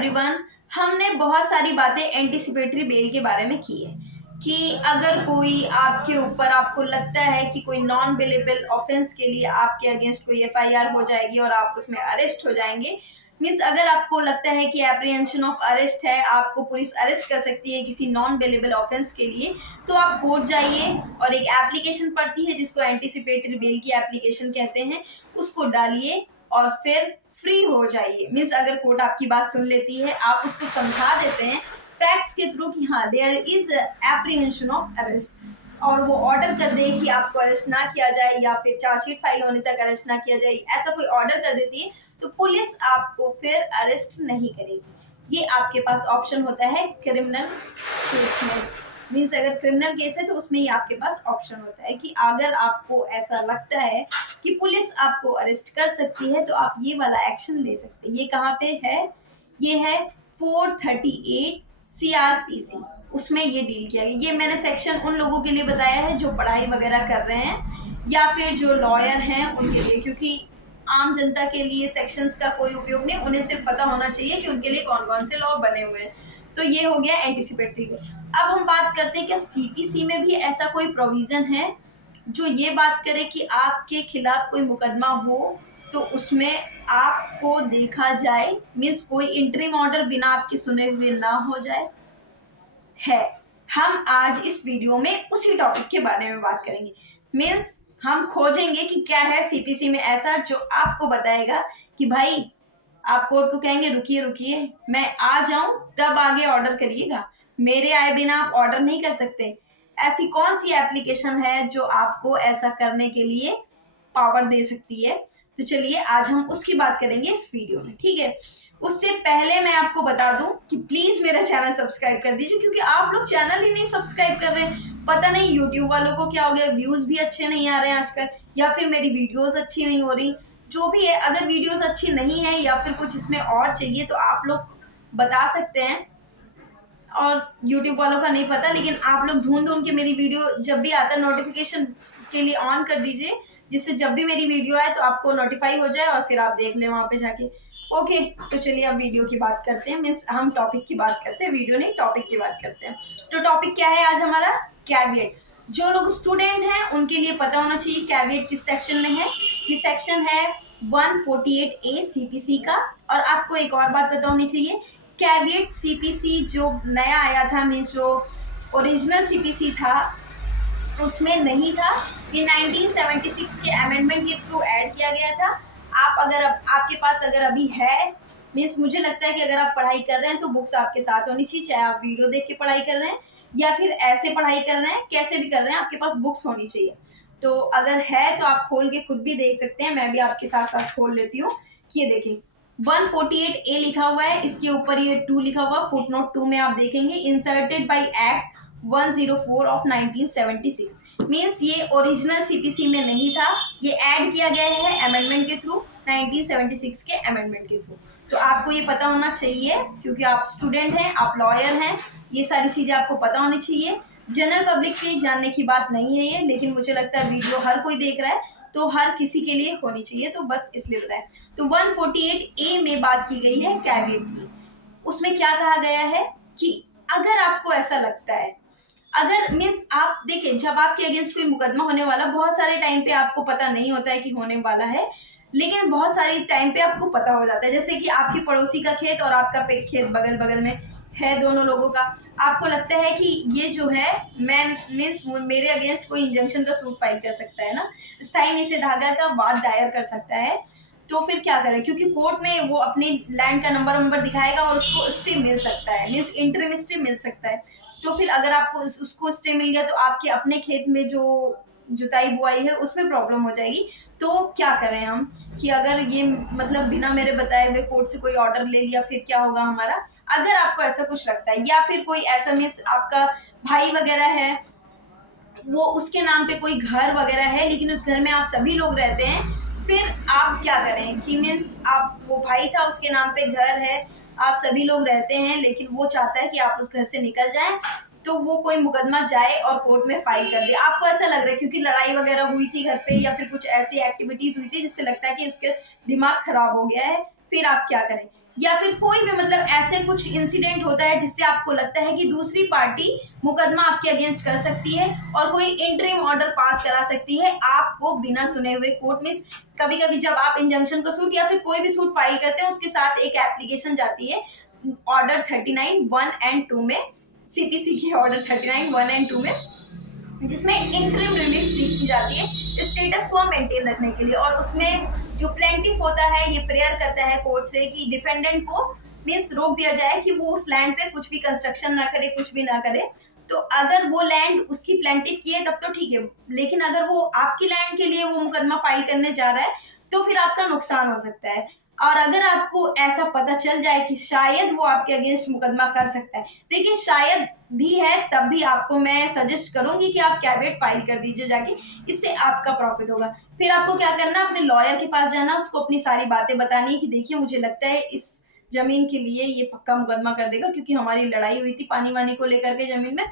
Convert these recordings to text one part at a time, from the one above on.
Everyone, हमने बहुत सारी बातें एंटीसिपेटरी बेल के बारे में की है कि अगर कोई आपके ऊपर आपको लगता है कि कोई नॉन बेलेबल ऑफेंस के लिए आपके अगेंस्ट कोई एफआईआर हो जाएगी और आप उसमें अरेस्ट हो जाएंगे। मीन्स अगर आपको लगता है कि एप्रीहेंशन ऑफ अरेस्ट है, आपको पुलिस अरेस्ट कर सकती है किसी नॉन बेलेबल ऑफेंस के लिए, तो आप कोर्ट जाइए और एक एप्लीकेशन पड़ती है जिसको एंटीसिपेटरी बेल की एप्लीकेशन कहते हैं, उसको डालिए और फिर फ्री हो जाइए। मीन्स अगर कोर्ट आपकी बात सुन लेती है, आप उसको समझा देते हैं फैक्ट्स के थ्रू कि हाँ there is apprehension of arrest और वो ऑर्डर कर दे कि आपको अरेस्ट ना किया जाए या फिर चार्जशीट फाइल होने तक अरेस्ट ना किया जाए, ऐसा कोई ऑर्डर कर देती है तो पुलिस आपको फिर अरेस्ट नहीं करेगी। ये आपके पास ऑप्शन होता है क्रिमिनल केस में। मीन्स अगर क्रिमिनल केस है तो उसमें ही आपके पास ऑप्शन होता है कि अगर आपको ऐसा लगता है कि पुलिस आपको अरेस्ट कर सकती है तो आप ये वाला एक्शन ले सकते हैं। ये कहाँ पे है? ये है 438 CRPC, उसमें ये डील किया गया। ये मैंने सेक्शन उन लोगों के लिए बताया है जो पढ़ाई वगैरह कर रहे हैं या फिर जो लॉयर हैं उनके लिए, क्योंकि आम जनता के लिए सेक्शंस का कोई उपयोग नहीं, उन्हें सिर्फ पता होना चाहिए कि उनके लिए कौन कौन से लॉ बने हुए हैं। तो ये हो गया एंटीसिपेटरी बेल। अब हम बात करते हैं क्या सीपीसी में भी ऐसा कोई प्रोविजन है जो ये बात करे कि आपके खिलाफ कोई मुकदमा हो तो उसमें आपको देखा जाए, मीन्स कोई इंटरिम ऑर्डर बिना आपके सुने हुए ना हो जाए। है, हम आज इस वीडियो में उसी टॉपिक के बारे में बात करेंगे। मीन्स हम खोजेंगे कि क्या है सीपीसी में ऐसा जो आपको बताएगा कि भाई आप कोर्ट को कहेंगे रुकिए रुकिए मैं आ जाऊं तब आगे ऑर्डर करिएगा, मेरे आए बिना आप ऑर्डर नहीं कर सकते। ऐसी कौन सी एप्लीकेशन है जो आपको ऐसा करने के लिए पावर दे सकती है? तो चलिए आज हम उसकी बात करेंगे इस वीडियो में, ठीक है। उससे पहले मैं आपको बता दूं कि प्लीज मेरा चैनल सब्सक्राइब कर दीजिए, क्योंकि आप लोग चैनल ही नहीं सब्सक्राइब कर रहे हैं। पता नहीं यूट्यूब वालों को क्या हो गया, व्यूज भी अच्छे नहीं आ रहे हैं आजकल, या फिर मेरी वीडियोस अच्छी नहीं हो रही। जो भी है, अगर वीडियोस अच्छी नहीं है या फिर कुछ इसमें और चाहिए तो आप लोग बता सकते हैं। और यूट्यूब वालों का नहीं पता, लेकिन आप लोग ढूंढ ढूंढ के मेरी वीडियो जब भी आता है नोटिफिकेशन के लिए ऑन कर दीजिए, जिससे जब भी मेरी वीडियो आए तो आपको नोटिफाई हो जाए और फिर आप देख लें वहां पे जाके। ओके, तो चलिए अब वीडियो की बात करते हैं। मीन्स हम टॉपिक की बात करते हैं, वीडियो नहीं टॉपिक की बात करते हैं। तो टॉपिक क्या है आज हमारा? कैविएट। जो लोग स्टूडेंट हैं उनके लिए पता होना चाहिए कैविएट किस सेक्शन में है। ये सेक्शन है 148A CPC का। और आपको एक और बात पता होनी चाहिए, कैविएट सीपीसी जो नया आया था, मीन्स जो ओरिजिनल सीपीसी था उसमें नहीं था। ये 1976 के अमेंडमेंट के थ्रू ऐड किया गया था। आप अगर आपके पास अगर अभी है, मीन्स मुझे लगता है कि अगर आप पढ़ाई कर रहे हैं तो बुक्स आपके साथ होनी चाहिए, चाहे आप वीडियो देख के पढ़ाई कर रहे हैं या फिर ऐसे पढ़ाई कर रहे हैं, कैसे भी कर रहे हैं आपके पास बुक्स होनी चाहिए। तो अगर है तो आप खोल के खुद भी देख सकते हैं, मैं भी आपके साथ साथ खोल लेती हूँ। ये देखिए 148A लिखा हुआ है, इसके ऊपर ये 2 लिखा हुआ, फुटनोट 2 में आप देखेंगे inserted by act 104 of 1976। Means ये ओरिजिनल सीपीसी में नहीं था, ये ऐड किया गया है अमेंडमेंट के थ्रू, 1976 के अमेंडमेंट के थ्रू। तो आपको ये पता होना चाहिए क्योंकि आप स्टूडेंट हैं, आप लॉयर हैं, ये सारी चीज़ें आपको पता होनी चाहिए। जनरल पब्लिक के जानने की बात नहीं है ये, लेकिन मुझे लगता है वीडियो हर कोई देख रहा है तो हर किसी के लिए होनी चाहिए, तो बस इसलिए बताएं। तो 148A में बात की गई है कैविएट की। उसमें क्या कहा गया है कि अगर आपको ऐसा लगता है, अगर मीन्स आप देखिए जब आपके अगेंस्ट कोई मुकदमा होने वाला, बहुत सारे टाइम पे आपको पता नहीं होता है कि होने वाला है, लेकिन बहुत सारे टाइम पे आपको पता हो जाता है। जैसे कि आपके पड़ोसी का खेत और आपका खेत बगल बगल में है, दोनों लोगों का, आपको लगता है कि ये जो है मैं मीन्स मेरे अगेंस्ट कोई इंजंक्शन का सूट फाइल कर सकता है ना, स्थायी निषेधाज्ञा का वाद दायर कर सकता है। तो फिर क्या करें, क्योंकि कोर्ट में वो अपने लैंड का नंबर दिखाएगा और उसको स्टे मिल सकता है, मीन्स इंटरिम स्टे मिल सकता है। तो फिर अगर आपको उसको स्टे मिल गया तो आपके अपने खेत में जो जुताई बुआई है उसमें प्रॉब्लम हो जाएगी। तो क्या करें हम कि अगर ये मतलब बिना मेरे बताए हुए कोर्ट से कोई ऑर्डर ले लिया, फिर क्या होगा हमारा? अगर आपको ऐसा कुछ लगता है या फिर कोई ऐसा मीन्स आपका भाई वगैरह है, वो उसके नाम पे कोई घर वगैरह है लेकिन उस घर में आप सभी लोग रहते हैं, फिर आप क्या करें कि मीन्स आप, वो भाई था उसके नाम पे घर है, आप सभी लोग रहते हैं, लेकिन वो चाहता है कि आप उस घर से निकल जाएं, तो वो कोई मुकदमा जाए और कोर्ट में फाइल कर दे। आपको ऐसा लग रहा है क्योंकि लड़ाई वगैरह हुई थी घर पे या फिर कुछ ऐसी एक्टिविटीज हुई थी जिससे लगता है कि उसके दिमाग खराब हो गया है, फिर आप क्या करें? या फिर कोई भी मतलब ऐसे कुछ इंसिडेंट होता है जिससे आपको लगता है कि दूसरी पार्टी मुकदमा आपके अगेंस्ट कर सकती है और कोई इंटरिम ऑर्डर पास करा सकती है आपको बिना सुने हुए कोर्ट में। कभी कभी जब आप इंजंक्शन का सूट या फिर कोई भी सूट फाइल करते हैं उसके साथ एक एप्लीकेशन जाती है ऑर्डर 39(1) and 2 में, सीपीसी के ऑर्डर 39(1) and 2 में, जिसमें इंटरिम रिलीफ सीख की जाती है स्टेटस को मेंटेन रखने के लिए। और उसमें जो प्लेंटिफ होता है ये प्रेयर करता है कोर्ट से कि डिफेंडेंट को मीन्स रोक दिया जाए कि वो उस लैंड पे कुछ भी कंस्ट्रक्शन ना करे, कुछ भी ना करे। तो अगर वो लैंड उसकी प्लेंटिफ की है तब तो ठीक है, लेकिन अगर वो आपकी लैंड के लिए वो मुकदमा फाइल करने जा रहा है तो फिर आपका नुकसान हो सकता है। और अगर आपको ऐसा पता चल जाए कि शायद वो आपके अगेंस्ट मुकदमा कर सकता है, देखिए शायद भी है तब भी आपको मैं सजेस्ट करूंगी कि आप कैविएट फाइल कर दीजिए जाके, इससे आपका प्रॉफिट होगा। फिर आपको क्या करना, अपने लॉयर के पास जाना, उसको अपनी सारी बातें बतानी है कि देखिए मुझे लगता है इस जमीन के लिए ये पक्का मुकदमा कर देगा, क्योंकि हमारी लड़ाई हुई थी पानी वानी को लेकर के जमीन में,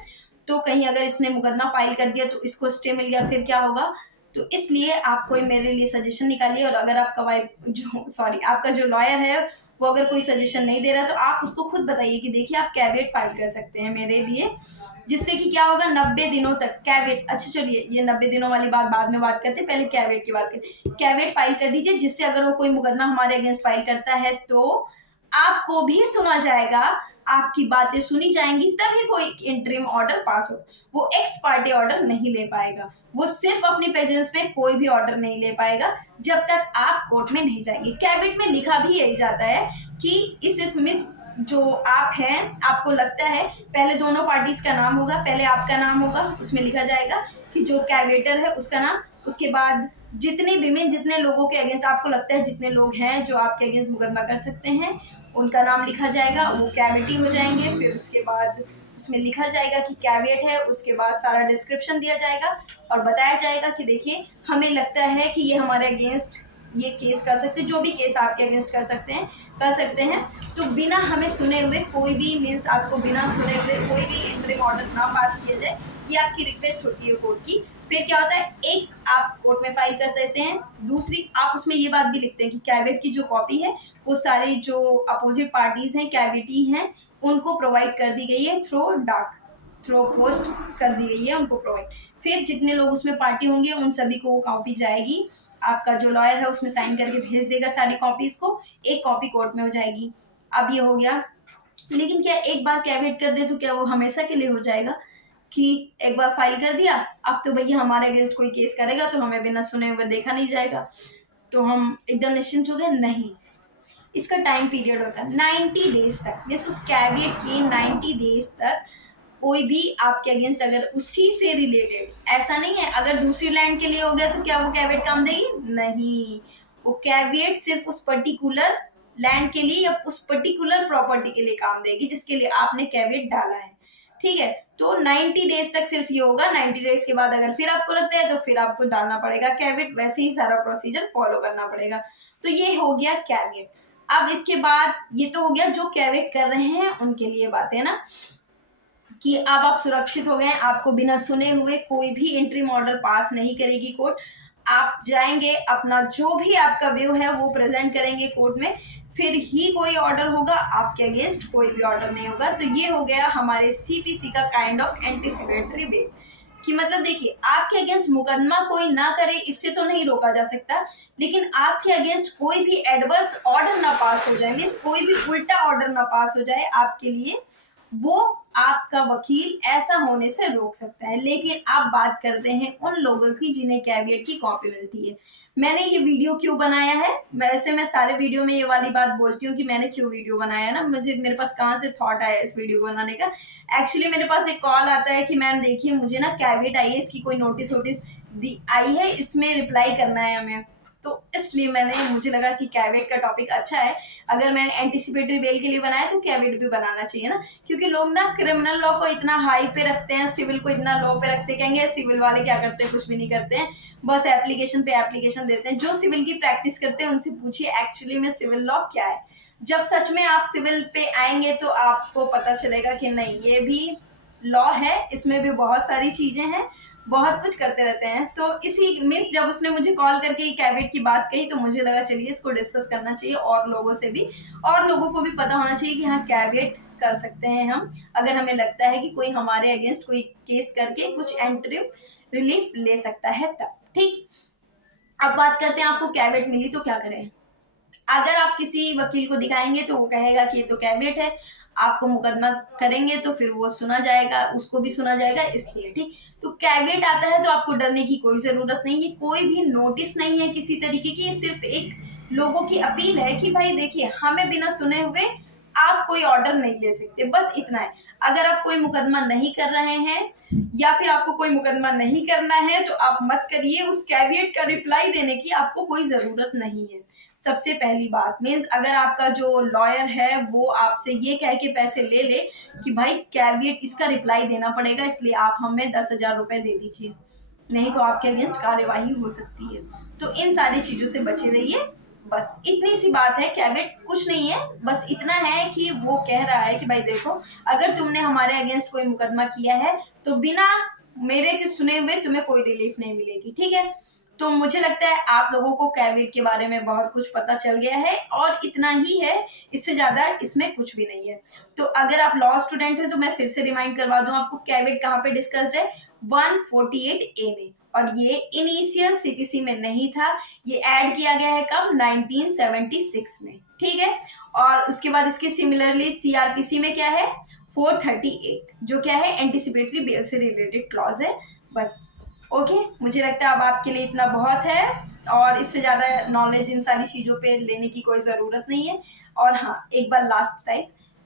तो कहीं अगर इसने मुकदमा फाइल कर दिया तो इसको स्टे मिल गया फिर क्या होगा। तो इसलिए आप कोई मेरे लिए सजेशन निकालिए। और अगर आपका वाइफ आपका जो लॉयर है वो अगर कोई सजेशन नहीं दे रहा तो आप उसको खुद बताइए कि देखिए आप कैविएट फाइल कर सकते हैं मेरे लिए, जिससे कि क्या होगा 90 दिनों तक कैविएट। अच्छा चलिए ये 90 दिनों वाली बात बाद में बात करते हैं, पहले कैविएट की बात करते हैं। कैविएट फाइल कर दीजिए जिससे अगर वो कोई मुकदमा हमारे अगेंस्ट फाइल करता है तो आपको भी सुना जाएगा, आपकी बातें सुनी जाएंगी, तभी कोई इंटरिम ऑर्डर पास हो। वो एक्स पार्टी ऑर्डर नहीं ले पाएगा, वो सिर्फ अपनी प्रेजेंस में कोई भी ऑर्डर नहीं ले पाएगा जब तक आप कोर्ट में नहीं जाएंगे। कैबिनेट में लिखा भी यही जाता है कि इसमें जो आप हैं आपको लगता है, पहले दोनों पार्टीज का नाम होगा, पहले आपका नाम होगा, उसमें लिखा जाएगा कि जो कैविएटर है उसका नाम, उसके बाद जितने विमेन जितने लोगों के अगेंस्ट आपको लगता है जितने लोग हैं जो आपके अगेंस्ट मुकदमा कर सकते हैं उनका नाम लिखा जाएगा, वो कैविटी हो जाएंगे। फिर उसके बाद उसमें लिखा जाएगा कि कैविएट है, उसके बाद सारा डिस्क्रिप्शन दिया जाएगा और बताया जाएगा कि देखिए हमें लगता है कि ये हमारे अगेंस्ट ये केस कर सकते हैं, जो भी केस आपके अगेंस्ट कर सकते हैं। तो बिना हमें सुने हुए कोई भी मीन्स आपको बिना सुने हुए कोई भी इंटरिम ऑर्डर ना पास किया जाए, ये आपकी रिक्वेस्ट होती है कोर्ट की। फिर क्या होता है, एक आप कोर्ट में फाइल कर देते हैं, दूसरी आप उसमें ये बात भी लिखते हैं कि कैविएट की जो कॉपी है वो सारी जो अपोजिट पार्टीज हैं कैविटी हैं उनको प्रोवाइड कर दी गई है थ्रो पोस्ट कर दी गई है उनको प्रोवाइड। फिर जितने लोग उसमें पार्टी होंगे उन सभी को वो कॉपी जाएगी, आपका जो लॉयर है उसमें साइन करके भेज देगा सारी कॉपीज को, एक कॉपी कोर्ट में हो जाएगी। अब ये हो गया, लेकिन क्या एक बार कैविएट कर दे तो क्या वो हमेशा के लिए हो जाएगा कि एक बार फाइल कर दिया अब तो भैया हमारे अगेंस्ट कोई केस करेगा तो हमें बिना सुने हुए देखा नहीं जाएगा तो हम एकदम निश्चिंत हो गए? नहीं, इसका टाइम पीरियड होता है 90 डेज तक। जिस उस कैविएट की 90 डेज तक कोई भी आपके अगेंस्ट अगर उसी से रिलेटेड, ऐसा नहीं है अगर दूसरी लैंड के लिए हो गया तो क्या वो कैविएट काम देगी? नहीं, वो कैविएट सिर्फ उस पर्टिकुलर लैंड के लिए या उस पर्टिकुलर प्रॉपर्टी के लिए काम देगी जिसके लिए आपने कैविएट डाला है। ठीक है, तो 90 डेज तक सिर्फ ये होगा। 90 डेज के बाद अगर फिर आपको लगता है तो फिर आपको डालना पड़ेगा कैविएट, वैसे ही सारा प्रोसीजर फॉलो करना पड़ेगा। तो ये हो गया कैविएट। अब इसके बाद ये तो हो गया जो कैविएट कर रहे हैं उनके लिए बात है ना, कि अब आप सुरक्षित हो गए, आपको बिना सुने हुए कोई भी इंटरिम ऑर्डर पास नहीं करेगी कोर्ट। आप जाएंगे अपना जो भी आपका व्यू है वो प्रेजेंट करेंगे कोर्ट में, फिर ही कोई ऑर्डर होगा, आपके अगेंस्ट कोई भी ऑर्डर नहीं होगा। तो ये हो गया हमारे सीपीसी का काइंड ऑफ एंटीसिपेटरी बेल, कि मतलब देखिए आपके अगेंस्ट मुकदमा कोई ना करे इससे तो नहीं रोका जा सकता, लेकिन आपके अगेंस्ट कोई भी एडवर्स ऑर्डर ना पास हो जाए, मीन्स कोई भी उल्टा ऑर्डर ना पास हो जाए आपके लिए, वो आपका वकील ऐसा होने से रोक सकता है। लेकिन आप बात करते हैं उन लोगों की जिन्हें कैविएट की कॉपी मिलती है। मैंने ये वीडियो क्यों बनाया है, वैसे मैं सारे वीडियो में ये वाली बात बोलती हूँ कि मैंने क्यों वीडियो बनाया ना, मेरे पास कहाँ से थॉट आया इस वीडियो बनाने का। एक्चुअली मेरे पास एक कॉल आता है कि मैम देखिए मुझे ना कैविएट आई है, इसकी कोई नोटिस आई है, इसमें रिप्लाई करना है हमें। तो इसलिए मुझे लगा कि कैविएट का टॉपिक अच्छा है, अगर मैंने एंटीसिपेटरी बेल के लिए बनाया तो कैविएट भी बनाना चाहिए ना, क्योंकि लोग ना क्रिमिनल लॉ को इतना हाई पे रखते हैं, सिविल को इतना लो पे रखते हैं, कहेंगे सिविल वाले क्या करते हैं, कुछ भी नहीं करते हैं, बस एप्लीकेशन पे एप्लीकेशन देते हैं। जो सिविल की प्रैक्टिस करते हैं उनसे पूछिए एक्चुअली में सिविल लॉ क्या है। जब सच में आप सिविल पे आएंगे तो आपको पता चलेगा कि नहीं ये भी लॉ है, इसमें भी बहुत सारी चीजें हैं, बहुत कुछ करते रहते हैं। तो इसी मीन्स जब उसने मुझे कॉल करके कैविट की बात कही तो मुझे लगा चलिए इसको डिस्कस करना चाहिए और लोगों से भी, और लोगों को भी पता होना चाहिए कि हाँ कैविट कर सकते हैं हम, अगर हमें लगता है कि कोई हमारे अगेंस्ट कोई केस करके कुछ एंट्री रिलीफ ले सकता है तब। ठीक, अब बात करते हैं आपको कैविट मिली तो क्या करें। अगर आप किसी वकील को दिखाएंगे तो वो कहेगा कि ये तो कैविट है, आपको मुकदमा करेंगे तो फिर वो सुना जाएगा, उसको भी सुना जाएगा, इसलिए ठीक। तो कैविट आता है तो आपको डरने की कोई जरूरत नहीं है, कोई भी नोटिस नहीं है किसी तरीके की, ये सिर्फ एक लोगों की अपील है कि भाई देखिए हमें बिना सुने हुए आप कोई ऑर्डर नहीं ले सकते, बस इतना है। अगर आप कोई मुकदमा नहीं कर रहे हैं या फिर आपको कोई मुकदमा नहीं करना है तो आप मत करिए, उस कैविएट का रिप्लाई देने की आपको कोई जरूरत नहीं है। सबसे पहली बात मीन्स अगर आपका जो लॉयर है वो आपसे ये कह के पैसे ले ले कि भाई कैविएट इसका रिप्लाई देना पड़ेगा इसलिए आप हमें 10,000 रुपए दे दीजिए, नहीं तो आपके अगेंस्ट कार्यवाही हो सकती है। तो इन सारी चीजों से बचे रहिए, बस इतनी सी बात है। कैविट कुछ नहीं है, बस इतना है कि वो कह रहा है कि भाई देखो अगर तुमने हमारे अगेंस्ट कोई मुकदमा किया है तो बिना मेरे के सुने हुए तुम्हें कोई रिलीफ नहीं मिलेगी, ठीक है। तो मुझे लगता है आप लोगों को कैविट के बारे में बहुत कुछ पता चल गया है और इतना ही है, इससे ज्यादा इसमें कुछ भी नहीं है। तो अगर आप लॉ स्टूडेंट हैं तो मैं फिर से रिमाइंड करवा दूं आपको, कैविट कहाँ पे डिस्कस्ड है, 148A में, और ये इनिशियल सीपीसी में नहीं था, ये ऐड किया गया है कब, 1976 में, ठीक है। और उसके बाद इसके सिमिलरली सीआरपीसी में क्या है, 438, जो क्या है एंटीसिपेटरी बेल से रिलेटेड क्लॉज है, बस। ओके, मुझे लगता है अब आपके लिए इतना बहुत है और इससे ज़्यादा नॉलेज इन सारी चीज़ों पे लेने की कोई ज़रूरत नहीं है। और हाँ, एक बार लास्ट टाइम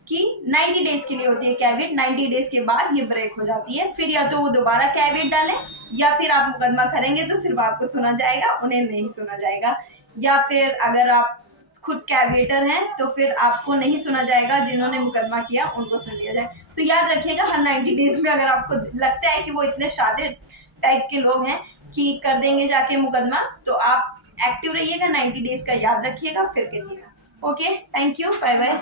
कि 90 डेज के लिए होती है कैविट, 90 डेज के बाद ये ब्रेक हो जाती है, फिर या तो वो दोबारा कैविट डालें या फिर आप मुकदमा करेंगे तो सिर्फ आपको सुना जाएगा, उन्हें नहीं सुना जाएगा, या फिर अगर आप खुद कैविएटर हैं तो फिर आपको नहीं सुना जाएगा, जिन्होंने मुकदमा किया उनको सुन लिया जाए। तो याद रखिएगा हर 90 डेज में अगर आपको लगता है कि वो इतने शातिर टाइप के लोग हैं कि कर देंगे जाके मुकदमा, तो आप एक्टिव रहिएगा, 90 डेज का याद रखिएगा, फिर करिएगा। Okay, thank you, bye bye.